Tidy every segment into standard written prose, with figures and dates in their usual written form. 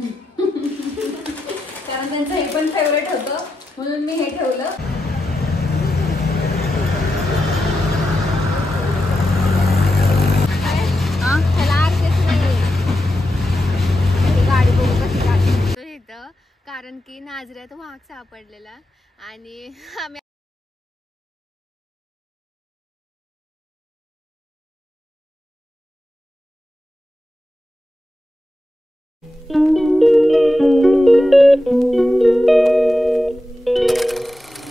कारण त्यांचं हे पण फेवरेट होतं म्हणून मी हे ठेवलं. गाडी बघू कशी गाडी इथं, कारण की नाझऱ्यात वाघ सापडलेला आणि आम्ही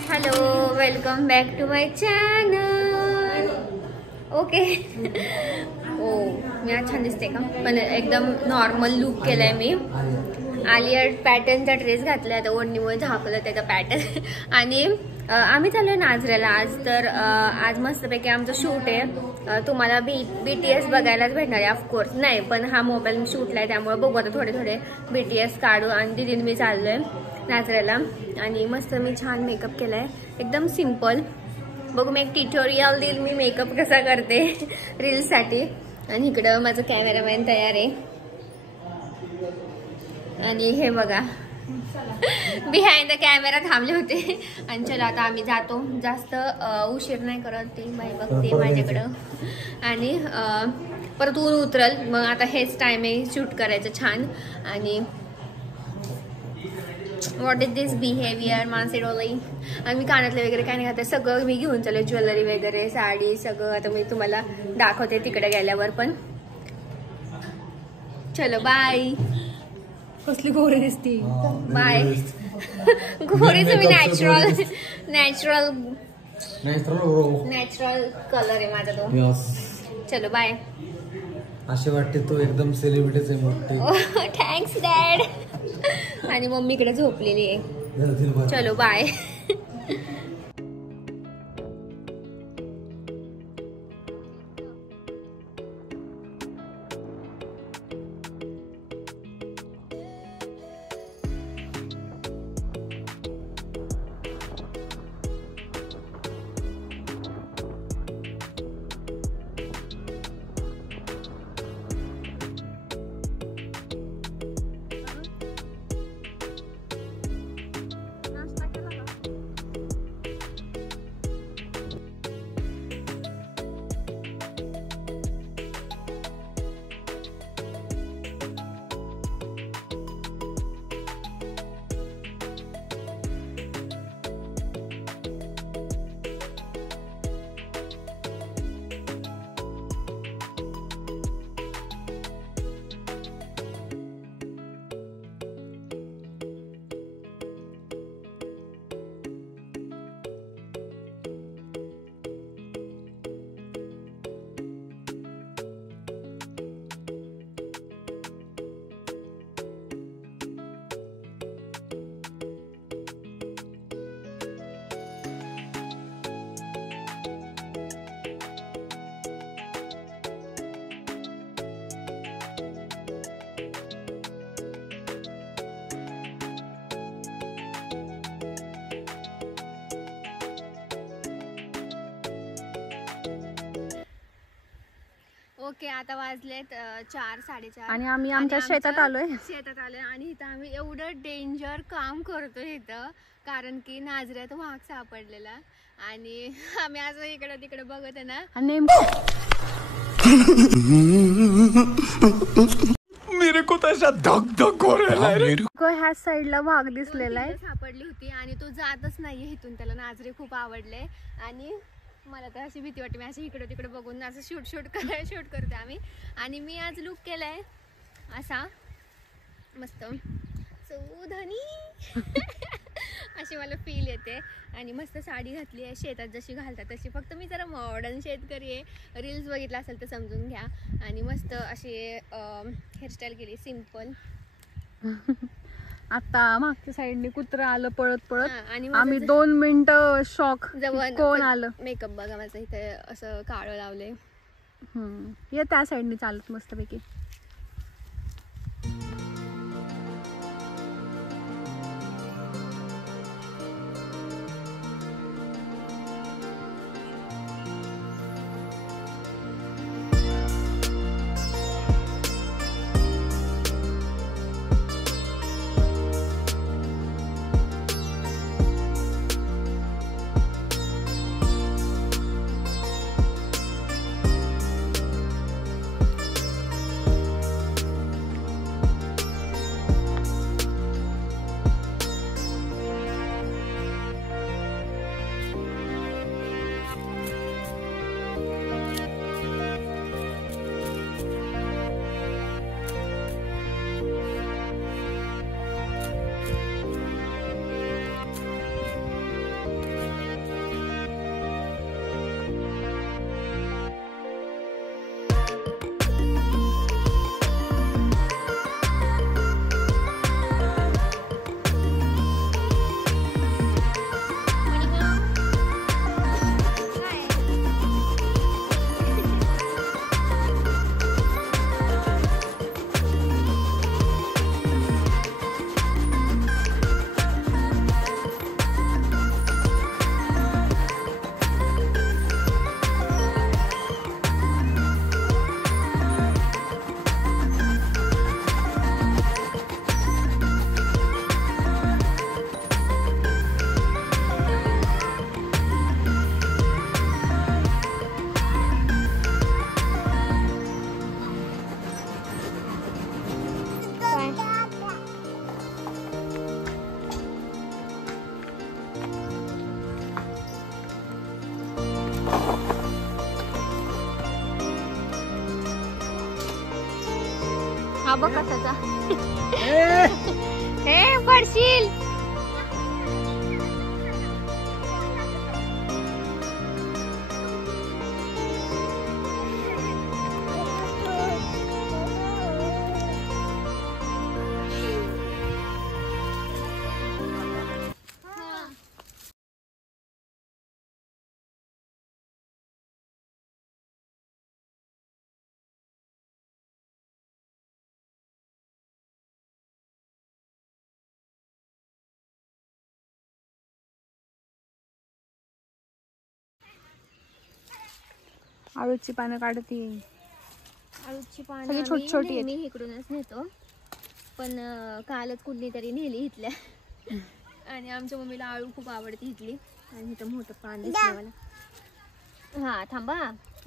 hello, welcome back to my channel. Okay. हो, मी आज छान दिसते का? पण एकदम नॉर्मल लुक केलाय मी. आलिया पॅटर्नचा ड्रेस घातलाय, आता ओढणीमुळे झाकलं त्याचा पॅटर्न. आणि आम्ही चाललोय नाझऱ्याला आज. तर आज मस्तपैकी आमचं शूट आहे. तुम्हाला BTS बघायलाच भेटणार आहे ऑफकोर्स. नाही, पण हा मोबाईल शूटला आहे त्यामुळे बघू आता थोडे थोडे BTS काढू. आणि दीदीने मी चाललोय नाझऱ्याला. आणि मस्त मी छान मेकअप केलाय, एकदम सिम्पल. बघू, मी एक ट्युटोरियल देईल मी मेकअप कसा करते रील्ससाठी. आणि इकडं माझं कॅमेरामॅन तयार आहे. आणि हे बघा, बिहाइंड द कॅमेरा थांबले होते. आणि चला आता आम्ही जातो. जास्त उशीर नाही करत, ती बाई बघते माझ्याकडं. आणि परत ऊन उतरल, मग आता हेच टाइम आहे शूट करायचं छान. आणि what is this behaviour Mansi डोली. आणि मी कानातले वगैरे काय नाही घालते, सगळं मी घेऊन चालले, ज्वेलरी वगैरे, साडी, सगळं. आता मी तुम्हाला दाखवते तिकडे गेल्यावर. पण चलो बाय. कसली गोरी दिसती. बाय. गोरीच मी नॅचरल कलर आहे माझा तो. चलो बाय. असे वाटते तो एकदम सेलिब्रिटीच आहे मोठी. Thanks dad. आणि मम्मी इकडे झोपलेली आहे. चलो बाय. ओके, आता वाजलेत 4-4:30 आणि आम्ही आमच्या शेतात आलोय. आणि इथं आम्ही एवढं डेंजर काम करतोय इथं, कारण की नाझऱ्यात वाघ सापडलेला. आणि आम्ही असं इकडं तिकडे बघत आहे ना. मेरे को तो ऐसा धक धक हो रहा है. ह्या साईडला वाघ दिसलेला आहे. सापडली होती आणि तो जातच नाहीये इथून. त्याला नाझरे खूप आवडले. आणि मला तर अशी भीती वाटते. मी अशी इकडे तिकडे बघून असं शूट करते आम्ही. आणि मी आज लुक केलाय असा मस्त सौधनी अशी मला फील येते. आणि मस्त साडी घातली आहे, शेतात जशी घालतात तशी. फक्त मी जरा मॉडर्न शेतकरी आहे. रील्स बघितला असेल तर समजून घ्या. आणि मस्त अशी हेअरस्टाईल केली सिम्पल. आता मागच्या साईडने कुत्रा आलं पळत पळत. आणि आम्ही 2 मिनिटं शॉक. कोण आलं. मेकअप बघा माझं इथे असं काळं लावलंय. ये त्या साईडने चालत मस्तपैकी. बघ कसाचा. हे पडशील. आळूची पानं काढते. आळूची पानं सगळी छोटी छोटी आहेत. मी इकडूनच नेतो, पण कालच कुठली तरी नेली इथल्या. आणि आमच्या मम्मीला आळू खूप आवडते इथली. आणि इथं मोठं पान दिसलं मला. हा थांबा,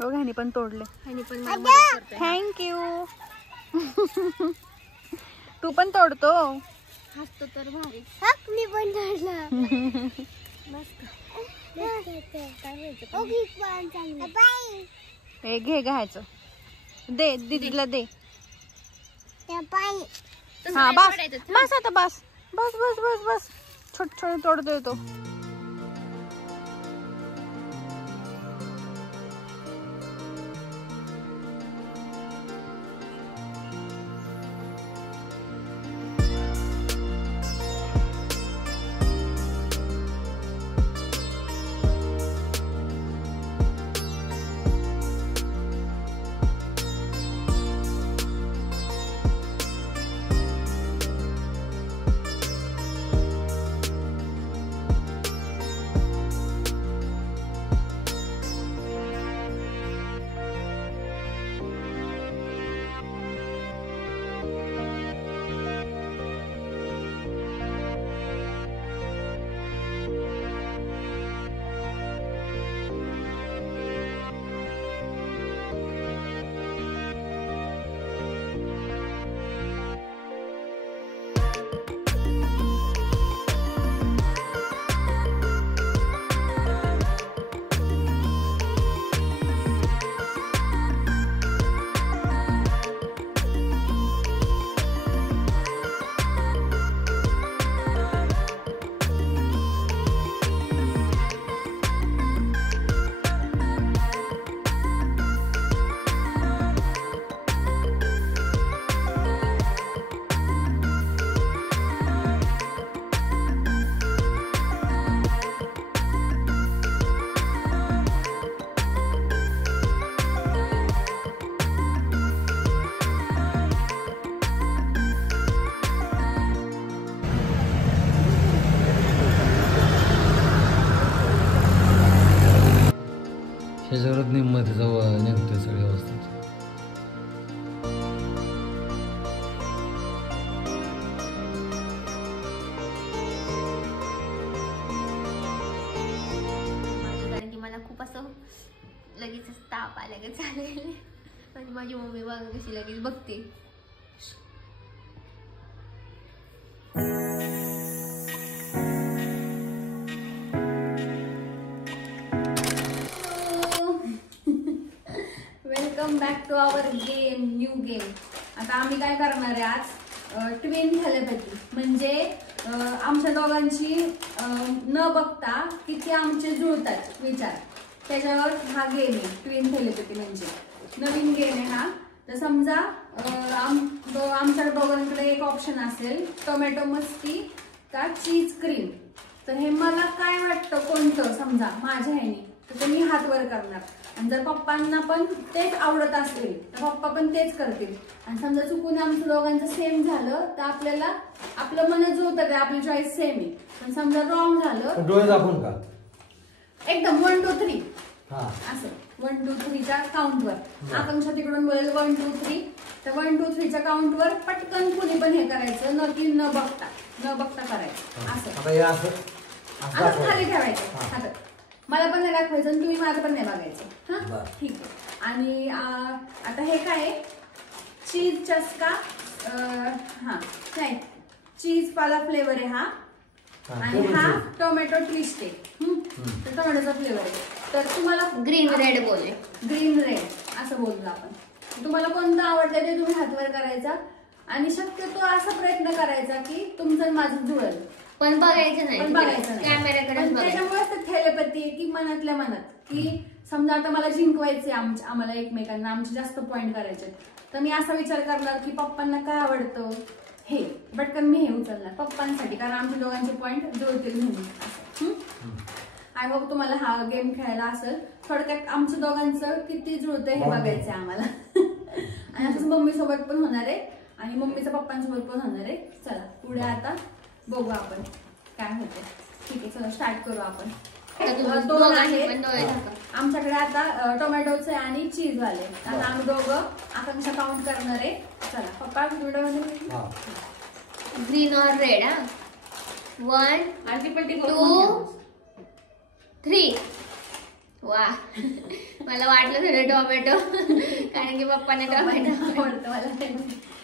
हो ह्यानी पण तोडले. ह्यानी पण मला मदत करतोय. थँक्यू. तू पण तोडतो. हसतो तर भारी. मी पण तोडला. मस्त. हे घे घ्यायचं. दे दीदीला दे. हा बस बस आता बस बस बस बस बस. छोट छोट तोडतोय तो. ह्याच्यावरच निम्मत निघते सगळ्या वस्तू. कारण की मला खूप असं लगेच ताप आल्यागत झालेले. आणि माझी मम्मी बघा कशी लगेच बघते. Welcome back to our game, new game. आता आम्ही काय करणार आहे आज, ट्विन थेलेपॅथी. म्हणजे आमच्या दोघांची न बघता किती आमचे जुळतात विचार, त्याच्यावर हा गेम आहे ट्विन थेलेपॅथी. म्हणजे नवीन गेम आहे हा. तर समजा आमच्या दोघांकडे एक ऑप्शन असेल, टोमॅटो मस्ती का चीज क्रीम. तर हे मला काय वाटतं कोणतं समजा माझ्या ह्यानी, तर मी हात वर करणार. आणि जर पप्पांना पण तेच आवडत असेल तर पप्पा पण तेच करतील. आणि समजा चुकून आमचं दोघांचं सेम झालं तर आपल्याला आपलं मन जुळतं का, आपली चॉईस सेम आहे. पण समजा रॉंग झालं, डोळे दाखवून का एकदम 1 2 3 असं 1 2 3च्या काउंटवर. आकांक्षा तिकडून बोलेल 1 2 3. तर 1 2 3च्या काउंटवर पटकन कुणी पण हे करायचं, न बघता करायचं. असं असं खाली ठेवायचं हातात. मला पण नाही दाखवायचं आणि तुम्ही माझं पण नाही बघायचं. हा ठीक आहे. आणि आता हे काय, चीज चस्का, हा नाही चीज पाला फ्लेवर आहे हा. आणि हा टोमॅटो ट्विस्ट आहे. तर टोमॅटोचा फ्लेवर आहे. तर तुम्हाला ग्रीन रेड असं बोललो आपण. तुम्हाला कोणतं आवडतं ते तुम्ही हातवर करायचा. आणि शक्यतो असा प्रयत्न करायचा की तुमचं आणि माझं जुळेल, पण बघायचं नाही, पण बघायचं नाही. कॅमेऱ्याकडे. त्याच्यामुळेच ते थेलेपॅथी आहे की मनातल्या मनात की समजा आता मला जिंकवायचे आम्हाला एकमेकांना, आमचे जास्त पॉईंट करायचे, तर मी असा विचार करणार की पप्पांना काय आवडतं हे पटकन मी हे उचलणार पप्पांसाठी, कारण आमच्या दोघांचे पॉईंट जुळतील म्हणून. आय होप तुम्हाला हा गेम खेळायला असेल. थोडक्यात आमच्या दोघांचं किती जुळतंय हे बघायचंय आम्हाला. आणि असंच मम्मी सोबत पण होणार आहे आणि मम्मीच्या पप्पांसोबत पण होणार आहे. चला पुढे आता बघू आपण काय होतं. ठीक आहे, चला स्टार्ट करू आपण. दोन आहेत आमच्याकडे आता, टोमॅटोचे आणि चीज वाले. आता आम्ही दोघं आकांक्षा काउंट करणार आहे. चला पप्पा व्हिडिओ ग्रीन और रेड. 1 2 3. वा मला वाटलं थोडं टोमॅटो, कारण की पप्पाने टोमॅटो आवडतं मला.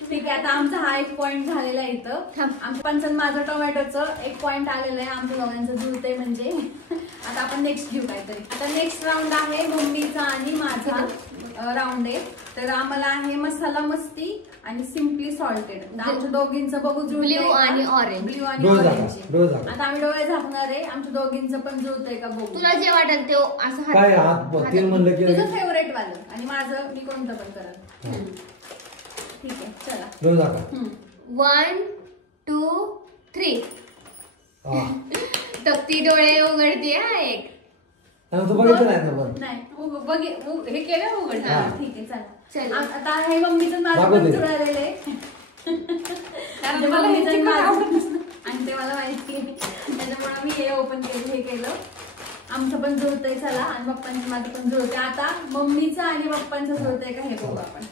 ठीक आहे, आता आमचा हा एक पॉइंट झालेला आहे इथं. आमच्या पंचन माझं टोमॅटोचं एक पॉइंट आलेलं आहे. आमच्या दोघांचं जुळतंय म्हणजे. आता आपण नेक्स्ट घेऊ काहीतरी. आता नेक्स्ट राऊंड आहे मम्मीचा आणि माझा राऊंड आहे. तर आम्हाला आहे मसाला मस्ती आणि सिम्पली सॉल्टेड. आमच्या दोघींचं बघू जुळतंय ब्ल्यू आणि ऑरेंज. ब्ल्यू आणि ऑरेंज. आता आम्ही डोळे झाकणार आहे. आमच्या दोघींचं पण जुळतंय का बघू. तुला जे वाटेल ते असं काय हात तीन म्हणलं की तुझं फेवरेट वालं आणि माझं मी कोणतं पण करत. ठीक आहे, चला डोळे झाका. 1 2 3. तप्ती डोळे उघडते हा एक. तू बघितलं नाही ना पण. नाही हे केलं उघड. ठीक आहे, चला. चला आता हे मम्मीचं माझं पण जुळालेलं आहे. आणि ते मला माहिती आहे, त्याच्यामुळे मी हे ओपन केलं, हे केलं. आमचं पण जुळतंय. चला, आणि पप्पांचं माझं पण जुळतंय. आता मम्मीचं आणि पप्पांचं जुळतंय का हे बघू आपण.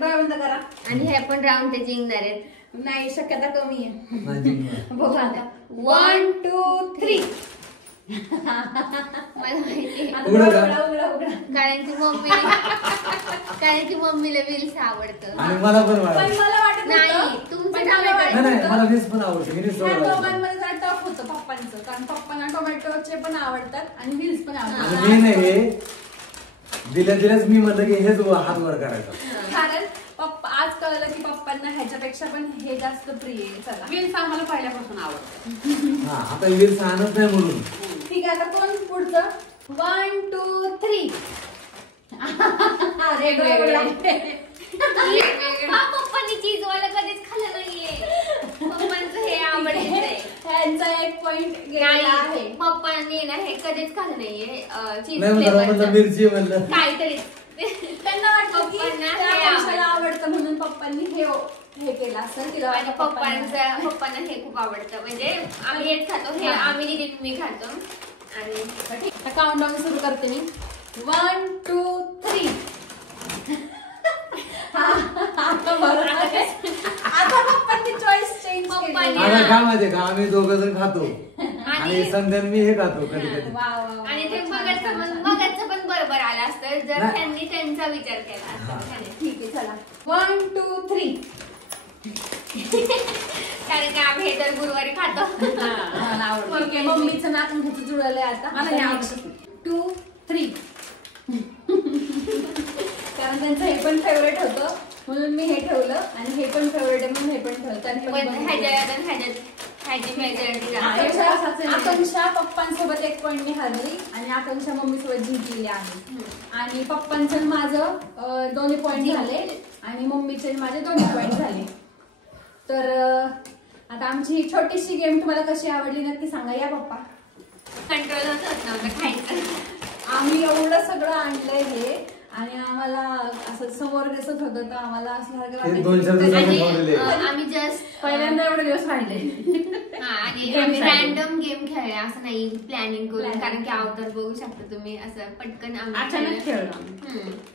बंद करा. आणि हे पण राऊंड ते जिंकणार आहेत. नाही, शक्यता कमी आहे. नाही जिंकणार. बघू आता. 1 2 3. मला माहिती उघडा. कारण की मम्मीला व्हील्स आवडतं. आणि मला पण पण मला वाटत नाही, तुमचं नाही मला वीस पण आवडतं. ह्या दोघांमध्ये जरा टफ होतं पप्पांचं, कारण पप्पांना टोमॅटोचे पण आवडतात आणि व्हील्स पण आवडतात. मी नाही दिल्याच मी म्हणलं की हेच हात वर करायचं, कारण पप्पा आज कळलं की पप्पांना ह्याच्यापेक्षा पण हे जास्त प्रिय आहे. चला, व्हील्स आम्हाला पहिल्यापासून आवडतं. हा आता वीस आणत नाही म्हणून. ठीक आहे, आता कोण पुढचं. 1 2 3. पप्पांनी चीज वाला कधीच खाल्लं नाहीये. पप्पांचं हे आवडते. ह्यांचा एक पॉइंट गेला आहे. पप्पांनी ना हे कधीच खाल्लं नाहीये चीज नाही म्हणलं मिरची म्हणलं काहीतरी. त्यांना वाटतं की त्याला आवडतं म्हणून पप्पांनी हे केलं असेल. तिला आणि पप्पांना हे खूप आवडतं. म्हणजे आम्ही हेच खातो, हे आम्ही निघेन मी खातो. आणि काउंट डाऊन सुरू करते मी. 1 2 3. आता पप्पांनी चॉईस चेंज केली. आता काय माहितीये का, आम्ही दोघं जण खातो आणि संध्यान मी हे खातो कधी कधी. आणि ते बघायचं पण बरोबर आलं असतं जर त्यांनी त्यांचा विचार केला असता. ठीक आहे, चला. 1 2 3. कारण की आम्ही हे तर गुरुवारी खातो. मम्मीचं नाक ह्याचं जुळलंय आता. मला हे आवडतं. 2 3. कारण त्यांचं हे पण फेवरेट होतं म्हणून मी हे ठेवलं आणि हे पण फेवरेट आहे म्हणून हे पण ठेवलं. आकांक्षा पप्पांसोबत एक पॉईंट मी हरली आणि आकांक्षा मम्मी सोबत जिंकलेली आहे. आणि पप्पांचं माझं दोन्ही पॉईंट झाले आणि मम्मीचे माझे दोन्ही पॉईंट झाले. तर आता आमची ही छोटीशी गेम तुम्हाला कशी आवडली नक्की सांगा. या पप्पा. कंट्रोल होत नव्हतं खायचं. आम्ही एवढं सगळं आणलंय हे आणि आम्हाला असं समोर दिसत होतं तर आम्हाला असं आम्ही जस्ट पहिल्यांदा एवढे दिवस राहिले. आणि रॅन्डम गेम खेळले असं नाही प्लॅनिंग करून. कारण की अवतार बघू शकता तुम्ही असं पटकन अचानक खेळलो.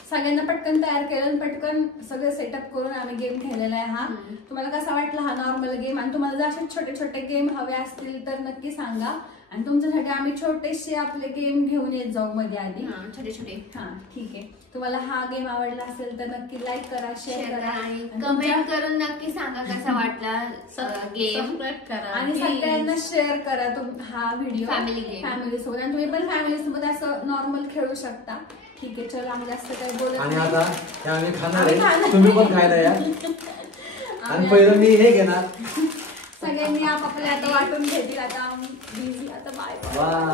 सगळ्यांना पटकन तयार केलं, पटकन सगळं सेटअप करून आम्ही गेम खेळलेला आहे. हा तुम्हाला कसा वाटला हा नॉर्मल गेम. आणि तुम्हाला जर असे छोटे छोटे गेम हवे असतील तर नक्की सांगा. आणि तुमच्यासाठी आम्ही छोटेसे आपले गेम घेऊन येत जाऊ मध्ये आधी छोटे छोटे. हा ठीक आहे. तुम्हाला हा गेम आवडला असेल तर नक्की लाईक करा, शेअर करा आणि कमेंट करून नक्की सांगा कसा वाटला गेम. आणि सगळ्यांना शेअर करा हा व्हिडिओ फॅमिली सोबत. आणि तुम्ही पण फॅमिली सोबत असं नॉर्मल खेळू शकता. ठीक आहे, चलो आम्ही जास्त काही बोलत आणि आता आम्ही खाणार आहे, तुम्ही पण खायला या. आणि पहिलं मी हे घेणार. सगळ्यांनी आपापले आता वाटून घेतील. आता बिझी आता बाय. वा